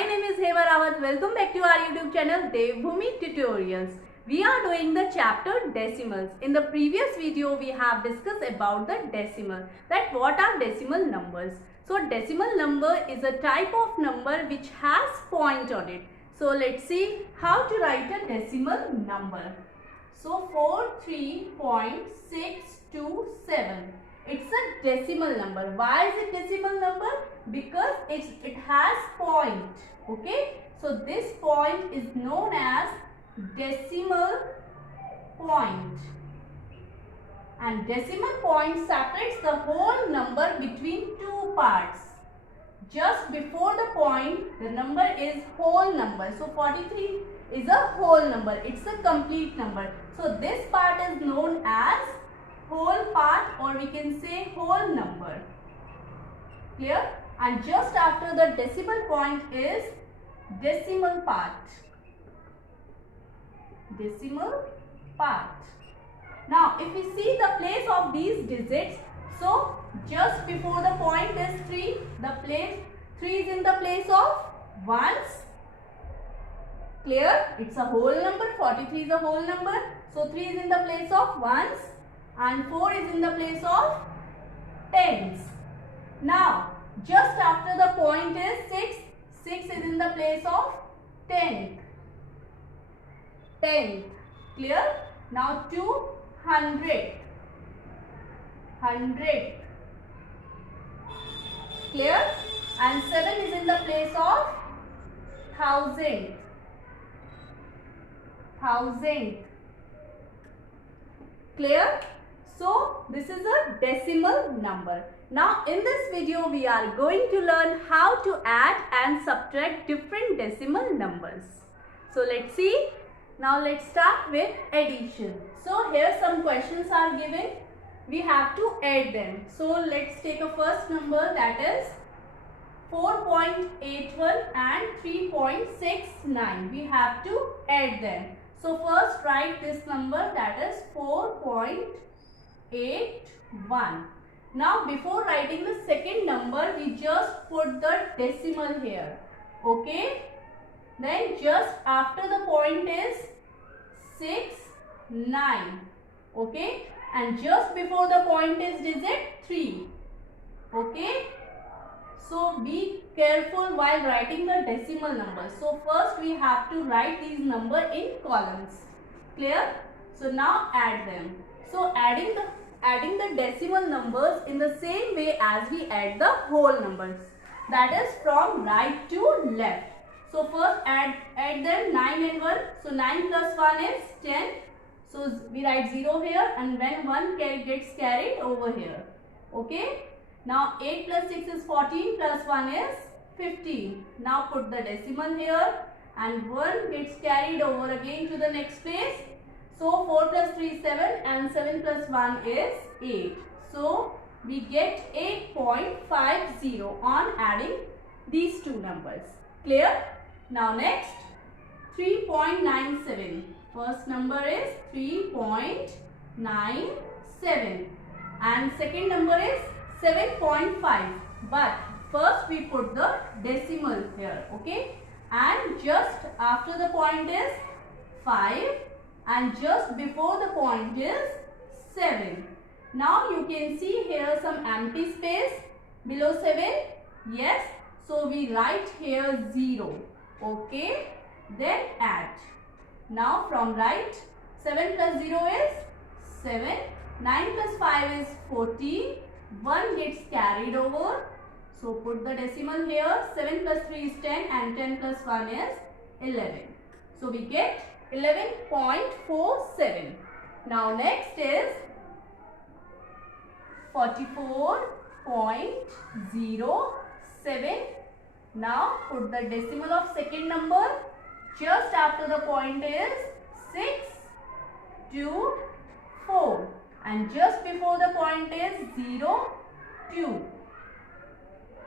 My name is Hema Rawat. Welcome back to our YouTube channel DEVBHOOMI Tutorials. We are doing the chapter decimals. In the previous video, we have discussed about the decimal. That what are decimal numbers? So decimal number is a type of number which has point on it. So let's see how to write a decimal number. So 43.627. It's a decimal number. Why is it decimal number? Because it has point. Okay. So this point is known as decimal point. And decimal point separates the whole number between two parts. Just before the point, the number is whole number. So 43 is a whole number. It's a complete number. So this part is known as whole part, or we can say whole number. Clear? And just after the decimal point is decimal part. Decimal part. Now if we see the place of these digits, so just before the point is 3, the place 3 is in the place of ones. Clear? It's a whole number. 43 is a whole number. So 3 is in the place of ones and 4 is in the place of tens. Now just after the point is 6, 6 is in the place of tenth. Clear? Now 200. 100. Clear? And 7 is in the place of thousand. Clear? So this is a decimal number. Now in this video we are going to learn how to add and subtract different decimal numbers. So let's see. Now let's start with addition. So here some questions are given. We have to add them. So let's take a first number, that is 4.81 and 3.69. We have to add them. So first write this number, that is 4.81. Now before writing the second number, we just put the decimal here. Okay. Then just after the point is 69. Okay. And just before the point is digit 3. Okay. So be careful while writing the decimal numbers. So first we have to write these numbers in columns. Clear? So now add them. So adding the decimal numbers in the same way as we add the whole numbers. That is from right to left. So first add them 9 and 1. So 9 plus 1 is 10. So we write 0 here, and when 1 gets carried over here. Okay. Now 8 plus 6 is 14, plus 1 is 15. Now put the decimal here, and 1 gets carried over again to the next place. So 4 plus 3 is 7 and 7 plus 1 is 8. So we get 8.50 on adding these two numbers. Clear? Now next 3.97. First number is 3.97 and second number is 7.5. But first we put the decimal here. Okay. And just after the point is 5 and just before the point is 7. Now you can see here some empty space below 7. Yes. So we write here 0. Okay. Then add. Now from right, 7 plus 0 is 7. 9 plus 5 is 14. 1 gets carried over. So put the decimal here. 7 plus 3 is 10 and 10 plus 1 is 11. So we get 11.47. Now next is 44.07. Now put the decimal of second number. Just after the point is 6 to 4. And just before the point is 0, 2.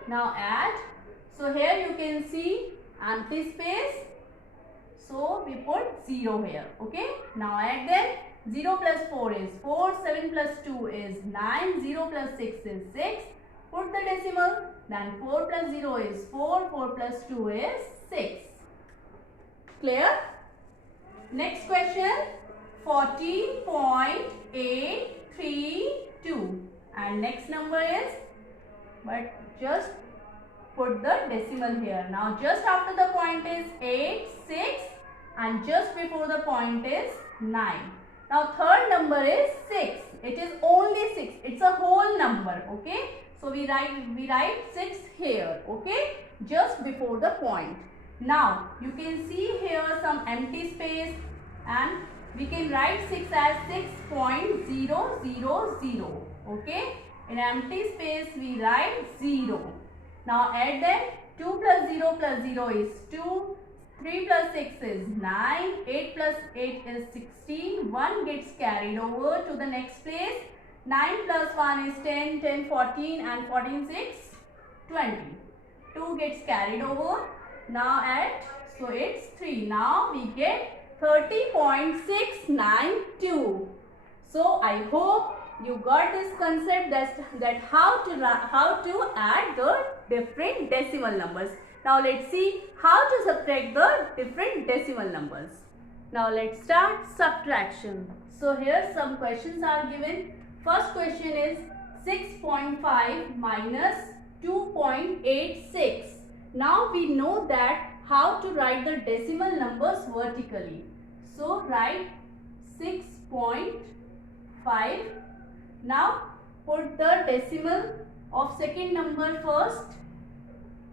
Now add. So here you can see empty space. So we put 0 here. Okay. Now add them. 0 plus 4 is 4. 7 plus 2 is 9. 0 plus 6 is 6. put the decimal, then 4 plus 0 is 4, 4 plus 2 is 6. Clear? Next question, 14.832 and next number is, but just put the decimal here. Now just after the point is 8, 6 and just before the point is 9. Now third number is 6. It is only 6. It's a whole number. Okay. So we write 6 here. Okay. Just before the point. Now you can see here some empty space and we can write 6 as 6.000. Okay. In empty space we write 0. Now add them. 2 plus 0 is 2. 3 plus 6 is 9, 8 plus 8 is 16, 1 gets carried over to the next place, 9 plus 1 is 10, 10, 14 and 14, 6, 20. 2 gets carried over, now add, so it's 3. Now we get 30.692. So I hope you got this concept that how to add the different decimal numbers. Now let's see how to subtract the different decimal numbers. Now let's start subtraction. So here some questions are given. First question is 6.5 minus 2.86. Now we know that how to write the decimal numbers vertically. So write 6.5. Now put the decimal of second number first.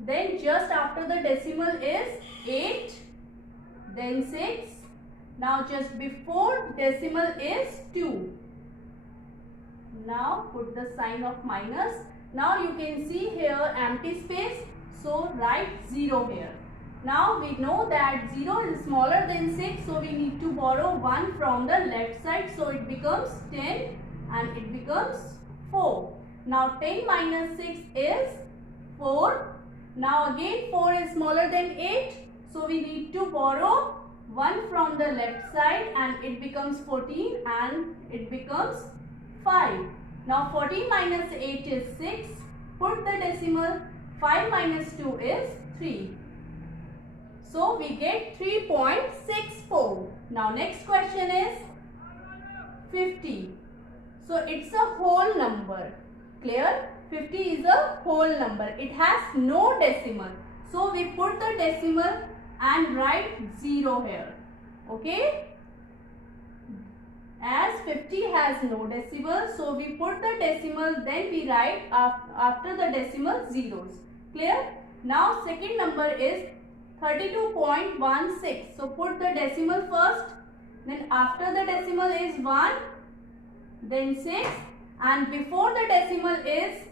Then just after the decimal is 8, then 6. Now just before decimal is 2. Now put the sign of minus. Now you can see here empty space. So write 0 here. Now we know that 0 is smaller than 6. So we need to borrow 1 from the left side. So it becomes 10 and it becomes 4. Now 10 minus 6 is 4. Now again 4 is smaller than 8. So we need to borrow 1 from the left side and it becomes 14 and it becomes 5. Now 14 minus 8 is 6. Put the decimal. 5 minus 2 is 3. So we get 3.64. Now next question is 50. So it's a whole number. Clear? 50 is a whole number. It has no decimal. So we put the decimal and write 0 here. Okay? As 50 has no decimal, so we put the decimal, then we write after the decimal zeros. Clear? Now second number is 32.16. So put the decimal first, then after the decimal is 1, then 6 and before the decimal is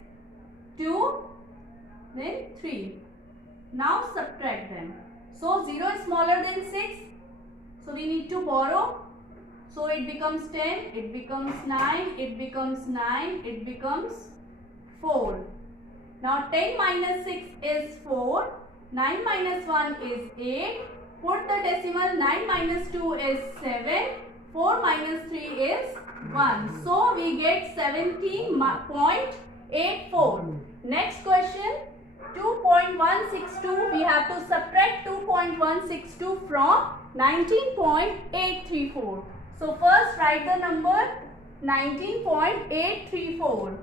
2, then 3. Now subtract them. So 0 is smaller than 6. So we need to borrow. So it becomes 10, it becomes 9, it becomes 9, it becomes 4. Now 10 minus 6 is 4, 9 minus 1 is 8. Put the decimal. 9 minus 2 is 7, 4 minus 3 is 1. So we get 17.84. Next question, 2.162. We have to subtract 2.162 from 19.834. So first write the number 19.834.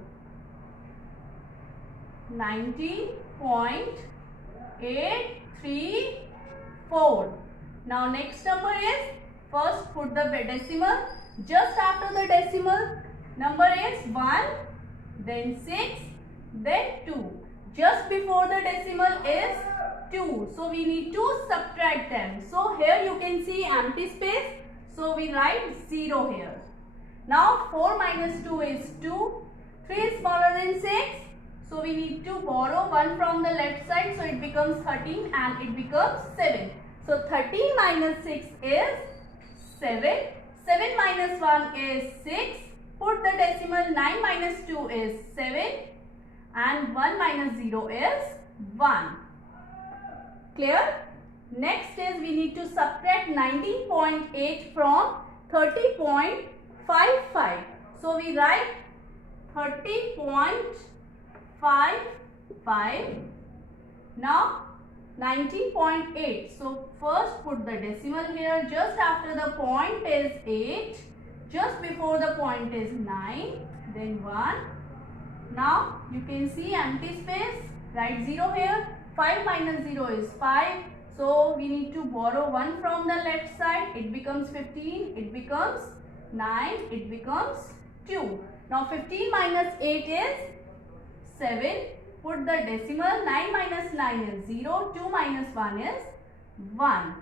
19.834. Now next number is, first put the decimal. Just after the decimal number is 1, then 6, then 2. Just before the decimal is 2. So we need to subtract them. So here you can see empty space. So we write 0 here. Now 4 minus 2 is 2. 3 is smaller than 6. So we need to borrow 1 from the left side. So it becomes 13 and it becomes 7. So 13 minus 6 is 7. 7 minus 1 is 6. Put the decimal. 9 minus 2 is 7. And 1 minus 0 is 1. Clear? Next is we need to subtract 19.8 from 30.55. So we write 30.55. 5, 5. Now 19.8. So first put the decimal here. Just after the point is 8. Just before the point is 9. Then 1. Now you can see empty space. Write 0 here. 5 minus 0 is 5. So we need to borrow 1 from the left side. It becomes 15. It becomes 9. It becomes 2. Now 15 minus 8 is 7. Put the decimal. 9 minus 9 is 0. 2 minus 1 is 1.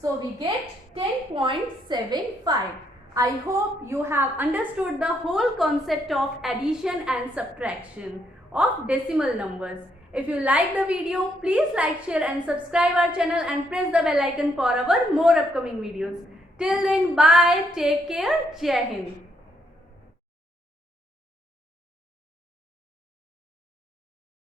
So we get 10.75. I hope you have understood the whole concept of addition and subtraction of decimal numbers. If you like the video, please like, share and subscribe our channel and press the bell icon for our more upcoming videos. Till then, bye. Take care. Jai Hind.